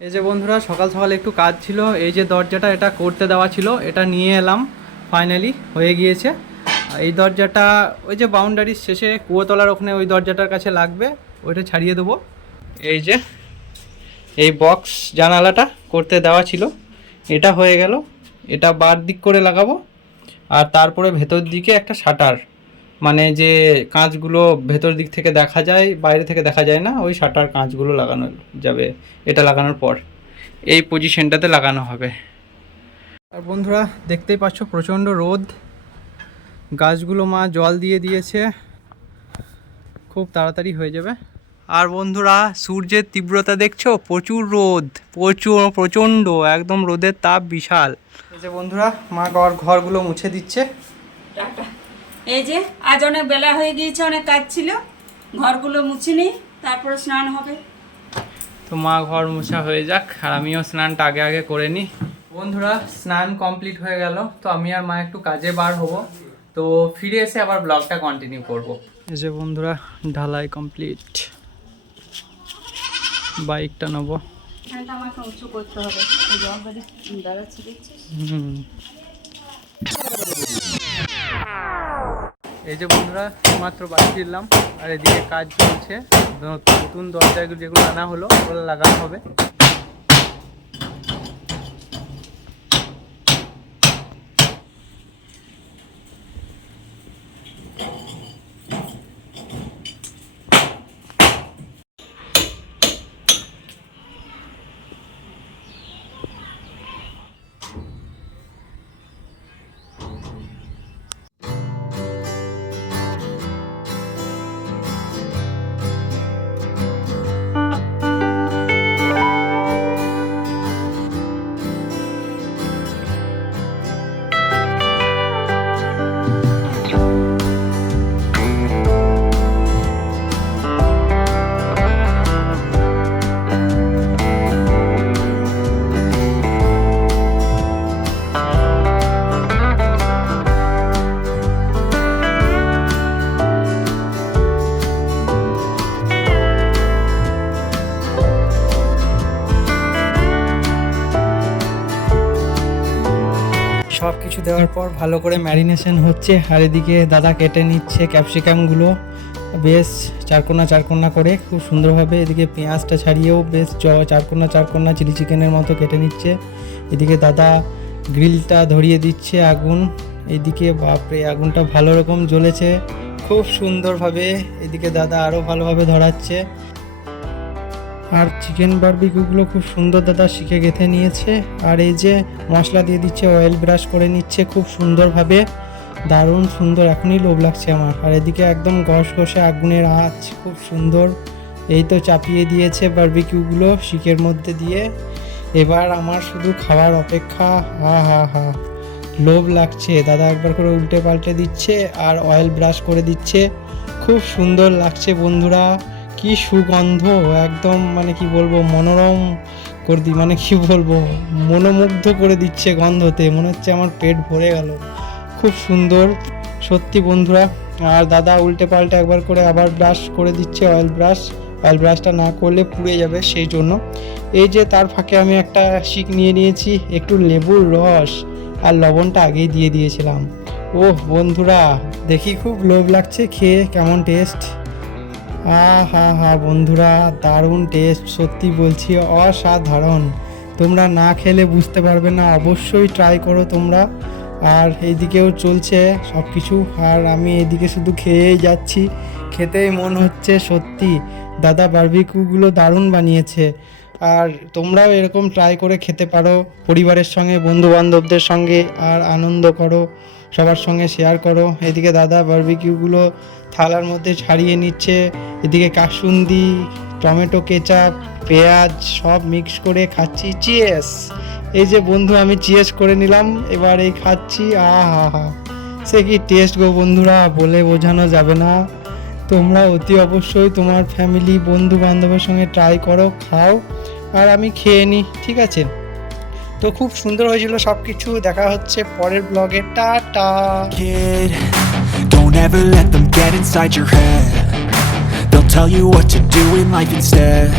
এই যে বন্ধুরা সকাল সকাল একটু কাজ ছিল, এই যে দরজাটা এটা করতে দেওয়া ছিল, এটা নিয়ে এলাম, ফাইনালি হয়ে গিয়েছে। এই দরজাটা ওই যে বাউন্ডারির শেষে কুয়োতলার ওখানে ওই দরজাটার কাছে লাগবে, ওইটা ছাড়িয়ে দেবো। এই যে এই বক্স জানালাটা করতে দেওয়া ছিল, এটা হয়ে গেল। এটা বার দিক করে লাগাবো, আর তারপরে ভেতর দিকে একটা শাটার, মানে যে কাঁচগুলো ভেতর দিক থেকে দেখা যায়, বাইরে থেকে দেখা যায় না, ওই শাটার কাঁচগুলো লাগানো যাবে। এটা লাগানোর পর এই পজিশনটাতে লাগানো হবে। আর বন্ধুরা দেখতেই পাচ্ছ প্রচণ্ড রোদ, গাছগুলো মা জল দিয়ে দিয়েছে, খুব তাড়াতাড়ি হয়ে যাবে। আর বন্ধুরা সূর্যের তীব্রতা দেখছো, প্রচুর রোদ, প্রচণ্ড, একদম রোদের তাপ বিশাল। এই যে বন্ধুরা মা ঘরগুলো মুছে দিচ্ছে। এই যে আজ অনেক বেলা হয়ে গিয়েছে, অনেক কাজ ছিল, ঘরগুলো মুছে নিই, তারপরে স্নান হবে। তো মা ঘর মোছা হয়ে যাক, আর আমিও স্নানটা আগে আগে করে নিই। বন্ধুরা স্নান কমপ্লিট হয়ে গেল, তো আমি আর মা একটু কাজে বার হব, তো ফিরে এসে আবার ব্লগটা কন্টিনিউ করব। এই যে বন্ধুরা ঢালাই কমপ্লিট, বাইকটা নেবো। আমাকে উঁচু করতে হবে, দাঁড়াচ্ছি দেখছিস। এই যে বন্ধুরা মাত্র বাড়ি ফিরলাম, আর এদিকে কাজ চলছে, নতুন দরজাগুলো যেগুলো আনা হলো ওগুলো লাগানো হবে। সব কিছু দেওয়ার পর ভালো করে ম্যারিনেশন হচ্ছে, আর এদিকে দাদা কেটে নিচ্ছে ক্যাপসিকামগুলো বেশ চারকোনা করে খুব সুন্দরভাবে। এদিকে পেঁয়াজটা ছাড়িয়েও বেশ চারকোনা চিলি চিকেনের মতো কেটে নিচ্ছে। এদিকে দাদা গ্রিলটা ধরিয়ে দিচ্ছে আগুন, এদিকে বাপরে আগুনটা ভালো রকম জ্বলেছে খুব সুন্দরভাবে। এদিকে দাদা আরও ভালোভাবে ধরাচ্ছে, আর চিকেন বারবিকিউগুলো খুব সুন্দর দাদা শিখে গেঁথে নিয়েছে। আর এই যে মশলা দিয়ে দিচ্ছে, অয়েল ব্রাশ করে নিচ্ছে খুব সুন্দরভাবে, দারুণ সুন্দর, এখনই লোভ লাগছে আমার। আর এদিকে একদম ঘষে আগুনের আঁচ খুব সুন্দর, এই তো চাপিয়ে দিয়েছে বারবিকিউগুলো শিকের মধ্যে দিয়ে। এবার আমার শুধু খাওয়ার অপেক্ষা। হা লোভ লাগছে। দাদা একবার করে উল্টে পাল্টে দিচ্ছে আর অয়েল ব্রাশ করে দিচ্ছে, খুব সুন্দর লাগছে বন্ধুরা। কি সুগন্ধ, একদম মানে কি বলবো, মনোরম করে মানে কি বলবো, মনোমুগ্ধ করে দিচ্ছে গন্ধতে, মনে হচ্ছে আমার পেট ভরে গেল, খুব সুন্দর সত্যি বন্ধুরা। আর দাদা উল্টে পাল্টে একবার করে আবার ব্রাশ করে দিচ্ছে অয়েল ব্রাশটা না করলে পুড়ে যাবে, সেই জন্য। এই যে তার ফাঁকে আমি একটা শিক নিয়ে নিয়েছি, একটু লেবুর রস আর লবণটা আগেই দিয়ে দিয়েছিলাম। ওহ বন্ধুরা দেখি খুব লোভ লাগছে, খেয়ে কেমন টেস্ট। হা বন্ধুরা দারুণ টেস্ট, সত্যি বলছি অসাধারণ। তোমরা না খেলে বুঝতে পারবে না, অবশ্যই ট্রাই করো তোমরা। আর এইদিকেও চলছে সব কিছু, আর আমি এইদিকে শুধু খেয়েই যাচ্ছি, খেতেই মন হচ্ছে সত্যি। দাদা বারবিকিউগুলো দারুণ বানিয়েছে, আর তোমরাও এরকম ট্রাই করে খেতে পারো পরিবারের সঙ্গে, বন্ধুবান্ধবদের সঙ্গে, আর আনন্দ করো, সবার সঙ্গে শেয়ার করো। এদিকে দাদা বারবিকিউগুলো থালার মধ্যে ছাড়িয়ে নিচ্ছে, এদিকে কাসুন্দি, টমেটো কেচাপ, পেঁয়াজ সব মিক্স করে খাচ্ছি। চিয়েস। এই যে বন্ধু আমি চিয়েস করে নিলাম, এবার এই খাচ্ছি। হা সে কি টেস্ট গো বন্ধুরা, বলে বোঝানো যাবে না। তোমরা অতি অবশ্যই তোমার ফ্যামিলি বন্ধু বান্ধবের সঙ্গে ট্রাই করো, খাও, আর আমি খেয়ে নিই, ঠিক আছে? তো খুব সুন্দর হয়েছিল সব কিছু। দেখা হচ্ছে পরের ব্লগে, tata. Don't ever let them get inside your head. They'll tell you what to do in life instead.